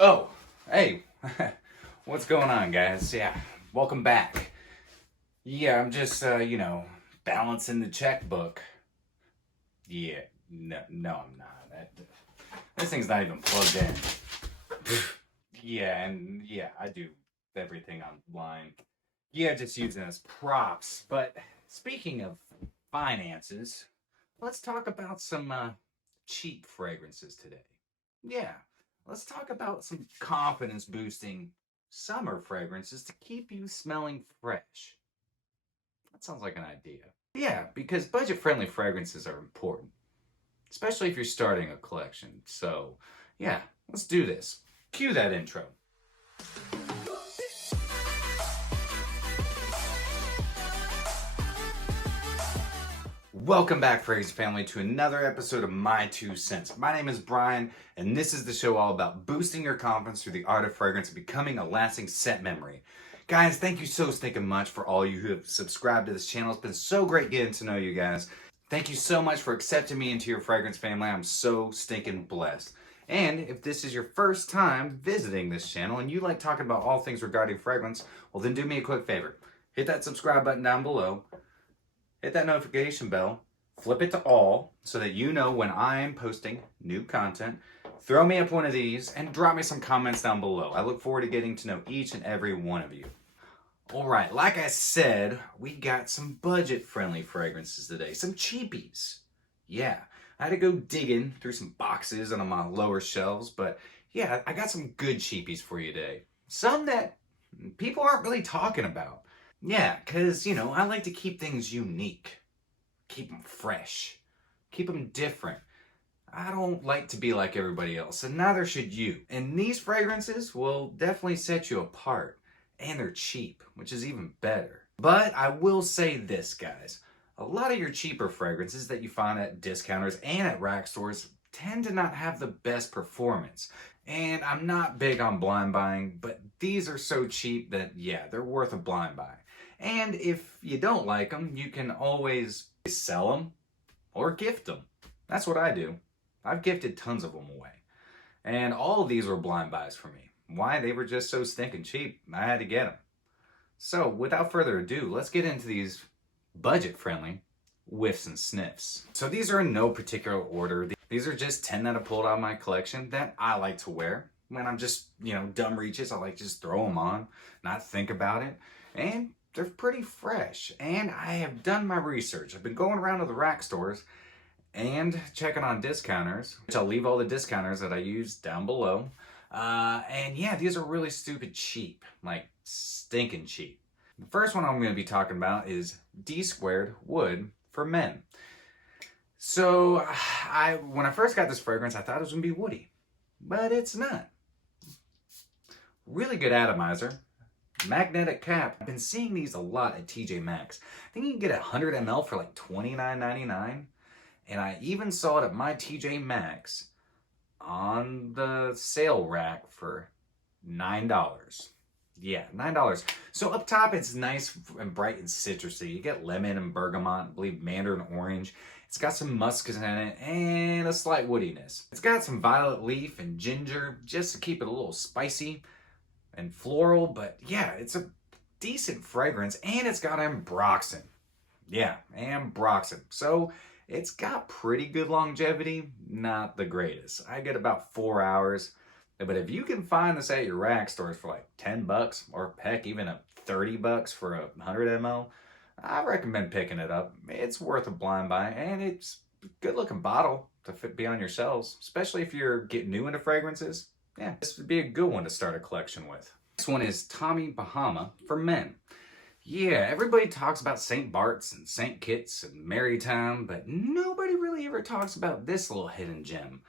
Oh, hey, what's going on, guys? Yeah, welcome back. Yeah, I'm just, balancing the checkbook. Yeah, no, I'm not. This thing's not even plugged in. Yeah, and yeah, I do everything online. Yeah, just using it as props. But speaking of finances, let's talk about some cheap fragrances today. Yeah, let's talk about some confidence boosting summer fragrances to keep you smelling fresh. That sounds like an idea. Yeah, because budget friendly fragrances are important, especially if you're starting a collection. So, yeah, let's do this. Cue that intro. Welcome back, Fragrance family, to another episode of My Two Cents. My name is Brian, and this is the show all about boosting your confidence through the art of fragrance and becoming a lasting scent memory. Guys, thank you so stinking much for all you who have subscribed to this channel. It's been so great getting to know you guys. Thank you so much for accepting me into your fragrance family. I'm so stinking blessed. And if this is your first time visiting this channel and you like talking about all things regarding fragrance, well then do me a quick favor. Hit that subscribe button down below. Hit that notification bell, flip it to all so that you know when I'm posting new content. Throw me up one of these and drop me some comments down below. I look forward to getting to know each and every one of you. Alright, like I said, we got some budget-friendly fragrances today, some cheapies. Yeah, I had to go digging through some boxes on my lower shelves, but yeah, I got some good cheapies for you today. Some that people aren't really talking about. Yeah, because, I like to keep things unique. Keep them fresh. Keep them different. I don't like to be like everybody else, and neither should you. And these fragrances will definitely set you apart. And they're cheap, which is even better. But I will say this, guys. A lot of your cheaper fragrances that you find at discounters and at rack stores tend to not have the best performance. And I'm not big on blind buying, but these are so cheap that, yeah, they're worth a blind buy. And if you don't like them, you can always sell them or gift them. That's what I do. I've gifted tons of them away. And all of these were blind buys for me. Why? They were just so stinking cheap. I had to get them. So without further ado, let's get into these budget-friendly whiffs and sniffs. So these are in no particular order. These are just 10 that I pulled out of my collection that I like to wear. When I'm just, dumb reaches, I like to just throw them on, not think about it. And they're pretty fresh. And I have done my research. I've been going around to the rack stores and checking on discounters, which I'll leave all the discounters that I use down below. And yeah, these are really stupid cheap, like stinking cheap. The first one I'm going to be talking about is Dsquared Wood for Men. So when I first got this fragrance, I thought it was going to be woody, but it's not. Really good atomizer. Magnetic cap. I've been seeing these a lot at TJ Maxx. I think you can get 100 ml for like $29.99. And I even saw it at my TJ Maxx on the sale rack for $9. Yeah, $9. So up top, it's nice and bright and citrusy. You get lemon and bergamot, I believe mandarin orange. It's got some musks in it and a slight woodiness. It's got some violet leaf and ginger just to keep it a little spicy and floral, but yeah, it's a decent fragrance, and it's got ambroxan. Yeah, ambroxan. So it's got pretty good longevity, not the greatest. I get about 4 hours, but if you can find this at your rack stores for like $10, or heck, even a $30 for a 100 ml, I recommend picking it up. It's worth a blind buy, and it's a good looking bottle to be on your shelves, especially if you're getting new into fragrances. Yeah, this would be a good one to start a collection with. Next one is Bahama For Men. Yeah, everybody talks about St. Bart's and St. Kitts and Marytime, but nobody really ever talks about this little hidden gem.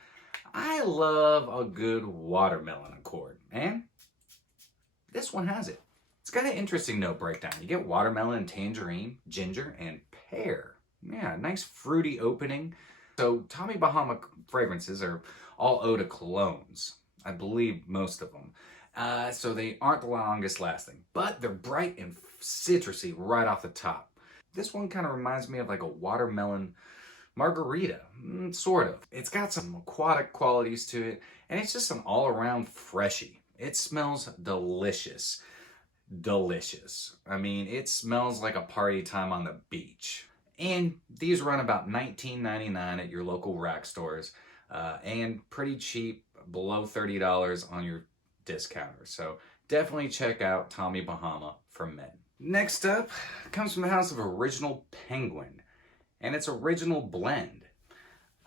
I love a good watermelon accord, and this one has it. It's got an interesting note breakdown. You get watermelon, tangerine, ginger, and pear. Yeah, nice fruity opening. So Bahama fragrances are all eau de colognes. I believe most of them. So they aren't the longest lasting, but they're bright and citrusy right off the top. This one kind of reminds me of like a watermelon margarita, sort of. It's got some aquatic qualities to it, and it's just an all-around freshie. It smells delicious. Delicious. I mean, it smells like a party time on the beach. And these run about $19.99 at your local rack stores, and pretty cheap, below $30 on your discounter. So definitely check out Tommy Bahama for Men. Next up comes from the house of Original Penguin, and it's Original Blend.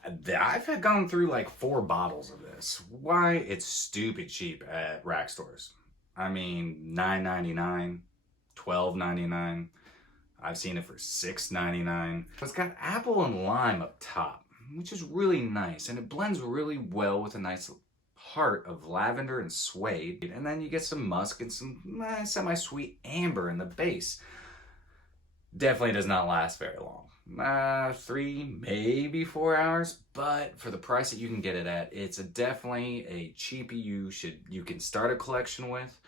I've gone through like 4 bottles of this. Why? It's stupid cheap at rack stores. I mean, $9.99, $12.99. I've seen it for $6.99. It's got apple and lime up top, which is really nice, and it blends really well with a nice heart of lavender and suede. And then you get some musk and some semi-sweet amber in the base. Definitely does not last very long. 3, maybe 4 hours, but for the price that you can get it at, it's definitely a cheapie you can start a collection with.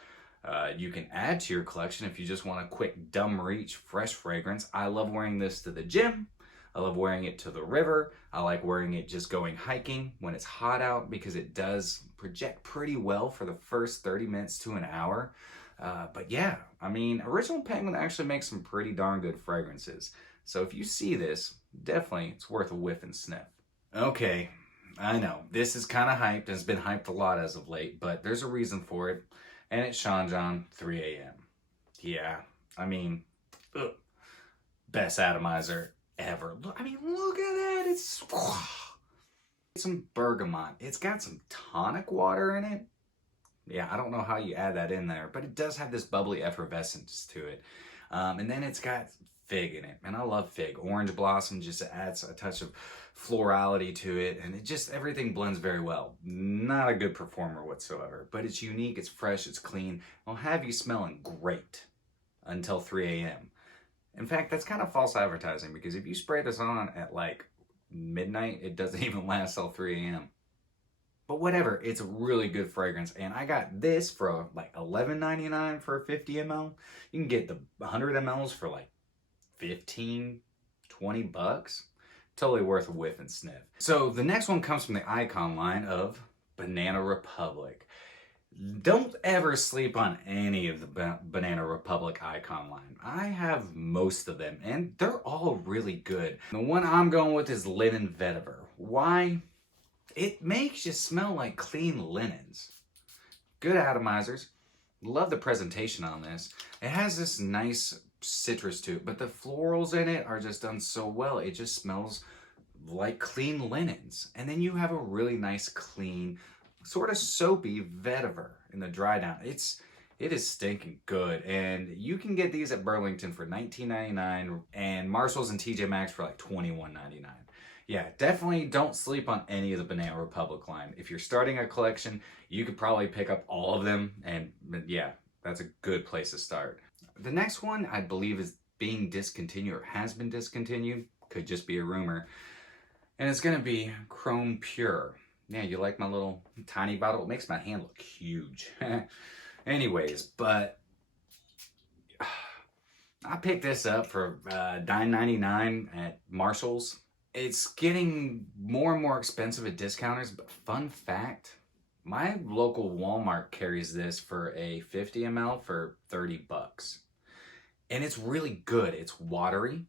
You can add to your collection if you just want a quick dumb reach fresh fragrance. I love wearing this to the gym. I love wearing it to the river. I like wearing it just going hiking when it's hot out because it does project pretty well for the first 30 minutes to an hour. But yeah, I mean, Original Penguin actually makes some pretty darn good fragrances. So if you see this, definitely it's worth a whiff and sniff. Okay, I know, this is kind of hyped and it's been hyped a lot as of late, but there's a reason for it. And it's Sean John 3 a.m. Yeah, I mean, best atomizer ever. Look, I mean, look at that. It's some bergamot. It's got some tonic water in it. Yeah, I don't know how you add that in there, but it does have this bubbly effervescence to it. And then it's got fig in it, and I love fig. Orange blossom just adds a touch of florality to it, and it just, everything blends very well. Not a good performer whatsoever, but it's unique, it's fresh, it's clean. It'll have you smelling great until 3 a.m. In fact, that's kind of false advertising, because if you spray this on at like midnight, it doesn't even last till 3 a.m. But whatever, it's a really good fragrance, and I got this for like $11.99 for 50 ml. You can get the 100 mls for like 15, 20 bucks. Totally worth a whiff and sniff. So the next one comes from the icon line of Banana Republic. Don't ever sleep on any of the Banana Republic icon line. I have most of them, and they're all really good. The one I'm going with is Linen Vetiver. Why? It makes you smell like clean linens. Good atomizers. Love the presentation on this. It has this nice citrus to it, but the florals in it are just done so well. It just smells like clean linens. And then you have a really nice, clean, sort of soapy vetiver in the dry down. It is stinking good, and you can get these at Burlington for $19.99 and Marshalls and TJ Maxx for like $21.99. Yeah, definitely don't sleep on any of the Banana Republic line. If you're starting a collection, you could probably pick up all of them, and yeah, that's a good place to start. The next one, I believe, is being discontinued or has been discontinued. Could just be a rumor. And it's going to be Chrome Pure. Yeah, you like my little tiny bottle? It makes my hand look huge. Anyways, but I picked this up for $9.99 at Marshalls. It's getting more and more expensive at discounters, but fun fact, my local Walmart carries this for a 50 ml for 30 bucks. And it's really good. It's watery.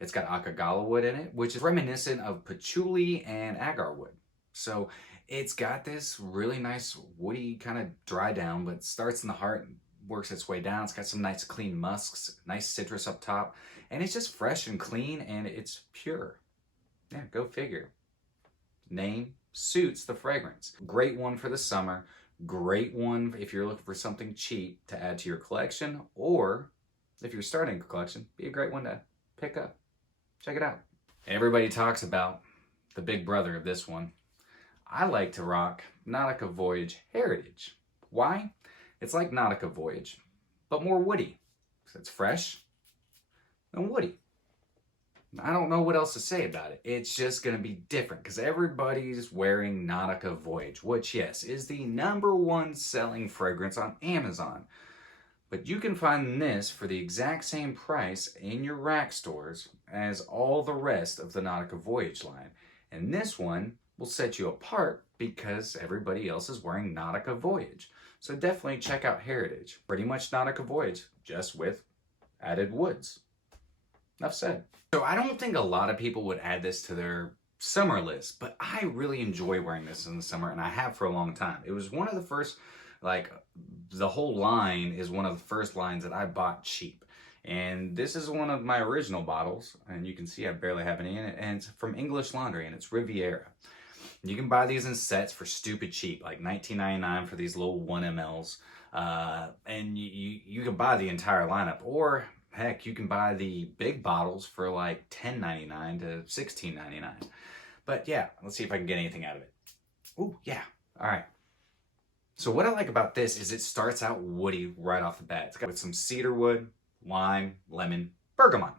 It's got acqua wood in it, which is reminiscent of patchouli and agar wood. So it's got this really nice woody kind of dry down, but starts in the heart and works its way down. It's got some nice clean musks, nice citrus up top, and it's just fresh and clean, and it's pure. Yeah, go figure. Name suits the fragrance. Great one for the summer. Great one if you're looking for something cheap to add to your collection, or if you're starting a collection, be a great one to pick up. Check it out. Everybody talks about the big brother of this one. I like to rock Nautica Voyage Heritage. Why? It's like Nautica Voyage, but more woody. It's fresh and woody. I don't know what else to say about it. It's just going to be different because everybody's wearing Nautica Voyage, which, yes, is the #1 selling fragrance on Amazon. But you can find this for the exact same price in your rack stores as all the rest of the Nautica Voyage line. And this one will set you apart because everybody else is wearing Nautica Voyage. So definitely check out Heritage. Pretty much Nautica Voyage, just with added woods. Enough said. So I don't think a lot of people would add this to their summer list, but I really enjoy wearing this in the summer, and I have for a long time. It was one of the first, the whole line is one of the first lines that I bought cheap. And this is one of my original bottles, and you can see I barely have any in it, and it's from English Laundry, and it's Riviera. You can buy these in sets for stupid cheap, like $19.99 for these little 1 mLs, and you can buy the entire lineup, or heck, you can buy the big bottles for like $10.99 to $16.99. But yeah, let's see if I can get anything out of it. Ooh, yeah, all right. So what I like about this is it starts out woody right off the bat. It's got some cedar wood, lime, lemon, bergamot.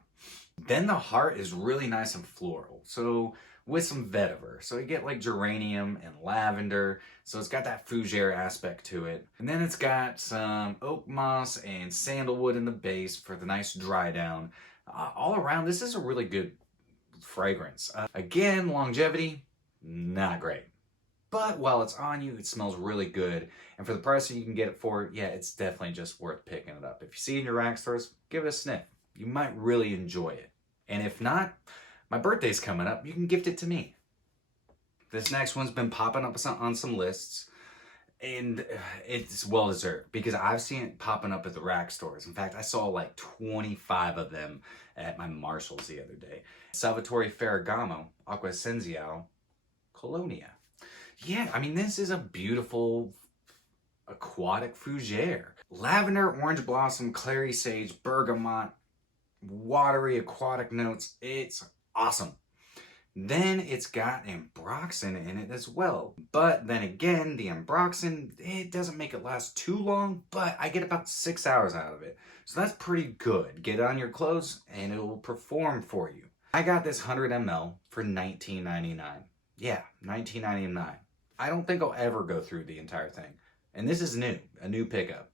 Then the heart is really nice and floral. So with some vetiver. So you get like geranium and lavender. So it's got that fougere aspect to it. And then it's got some oak moss and sandalwood in the base for the nice dry down. All around, this is a really good fragrance. Again, longevity, not great. But while it's on you, it smells really good. And for the price that you can get it for, yeah, it's definitely just worth picking it up. If you see it in your rack stores, give it a sniff. You might really enjoy it. And if not, my birthday's coming up. You can gift it to me. This next one's been popping up on some lists. And it's well deserved because I've seen it popping up at the rack stores. In fact, I saw like 25 of them at my Marshall's the other day. Salvatore Ferragamo, Acqua Essenziale, Colonia. Yeah, I mean, this is a beautiful aquatic fougere. Lavender, orange blossom, clary sage, bergamot, watery aquatic notes. It's awesome. Then it's got ambroxan in it as well. But then again, the ambroxan, it doesn't make it last too long, but I get about 6 hours out of it. So that's pretty good. Get it on your clothes and it will perform for you. I got this 100 ml for $19.99. Yeah, $19.99. I don't think I'll ever go through the entire thing. And this is new, a new pickup.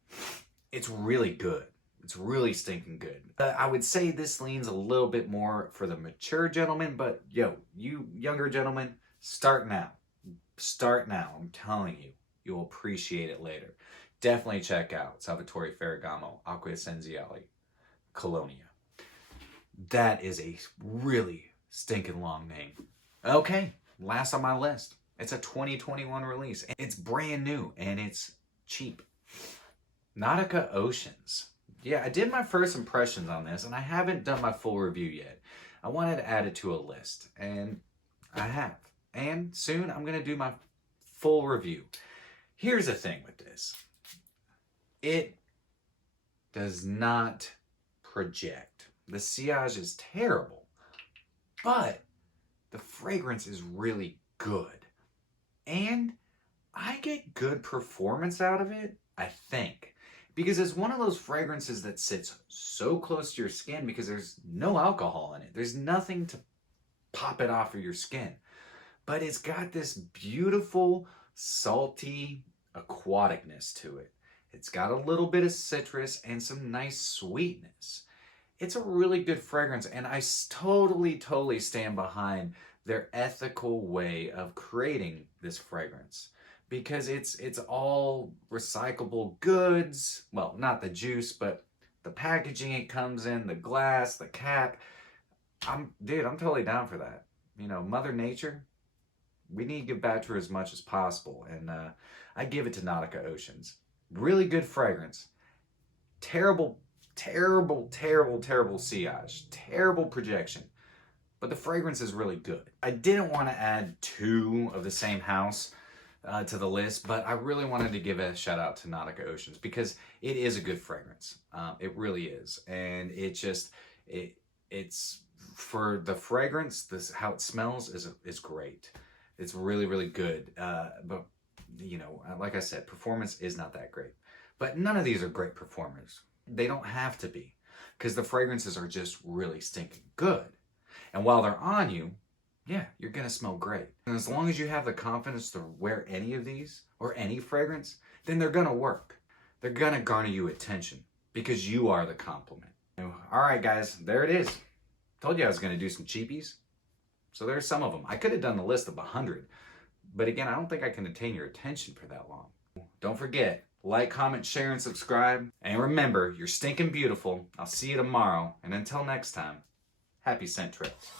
It's really good. It's really stinking good. I would say this leans a little bit more for the mature gentleman, but yo, you younger gentlemen, start now. Start now. I'm telling you, you'll appreciate it later. Definitely check out Salvatore Ferragamo, Acqua Essenziale, Colonia. That is a really stinking long name. Okay, last on my list. It's a 2021 release. It's brand new and it's cheap. Nautica Oceans. Yeah, I did my first impressions on this and I haven't done my full review yet. I wanted to add it to a list and I have. And soon I'm going to do my full review. Here's the thing with this. It does not project. The sillage is terrible, but the fragrance is really good. And I get good performance out of it, I think. Because it's one of those fragrances that sits so close to your skin because there's no alcohol in it. There's nothing to pop it off of your skin. But it's got this beautiful, salty aquaticness to it. It's got a little bit of citrus and some nice sweetness. It's a really good fragrance, and I totally stand behind their ethical way of creating this fragrance. Because it's all recyclable goods. Well, not the juice, but the packaging it comes in, the glass, the cap. I'm totally down for that. You know, Mother Nature, we need to give back to her as much as possible. And I give it to Nautica Oceans. Really good fragrance. Terrible sillage. Terrible projection. But the fragrance is really good. I didn't want to add two of the same house to the list, but I really wanted to give a shout out to Nautica Oceans because it is a good fragrance. It really is. And it's for the fragrance, how it smells is great. It's really good. But you know, like I said, performance is not that great. But none of these are great performers. They don't have to be because the fragrances are just really stinking good. And while they're on you, yeah, you're going to smell great. And as long as you have the confidence to wear any of these or any fragrance, then they're going to work. They're going to garner you attention. because you are the compliment. All right, guys, there it is. Told you I was going to do some cheapies. So there's some of them. I could have done the list of 100, but again, I don't think I can attain your attention for that long. Don't forget, like, comment, share, and subscribe. And remember, you're stinking beautiful. I'll see you tomorrow. And until next time, happy scent trips.